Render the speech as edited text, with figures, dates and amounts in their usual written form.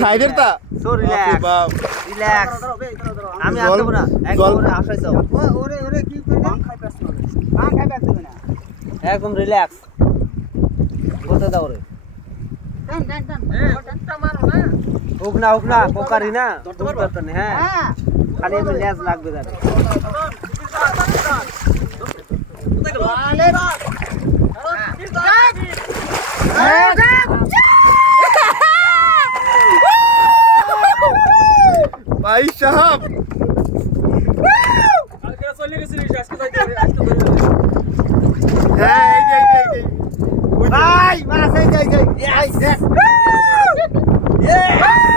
সাইডের তা so relax relax আমি আসব না একদম আসাইছো ওরে ওরে কি করবে বাং খাই পাস না বাং খাই পাস না একদম রিল্যাক্স বলতে দাও রে টান টান টান টানটা মারো না উক না কোকারি না দৌড় করতে নে হ্যাঁ খালি এমনি লেজ লাগবে যাবে भाई साहब भाई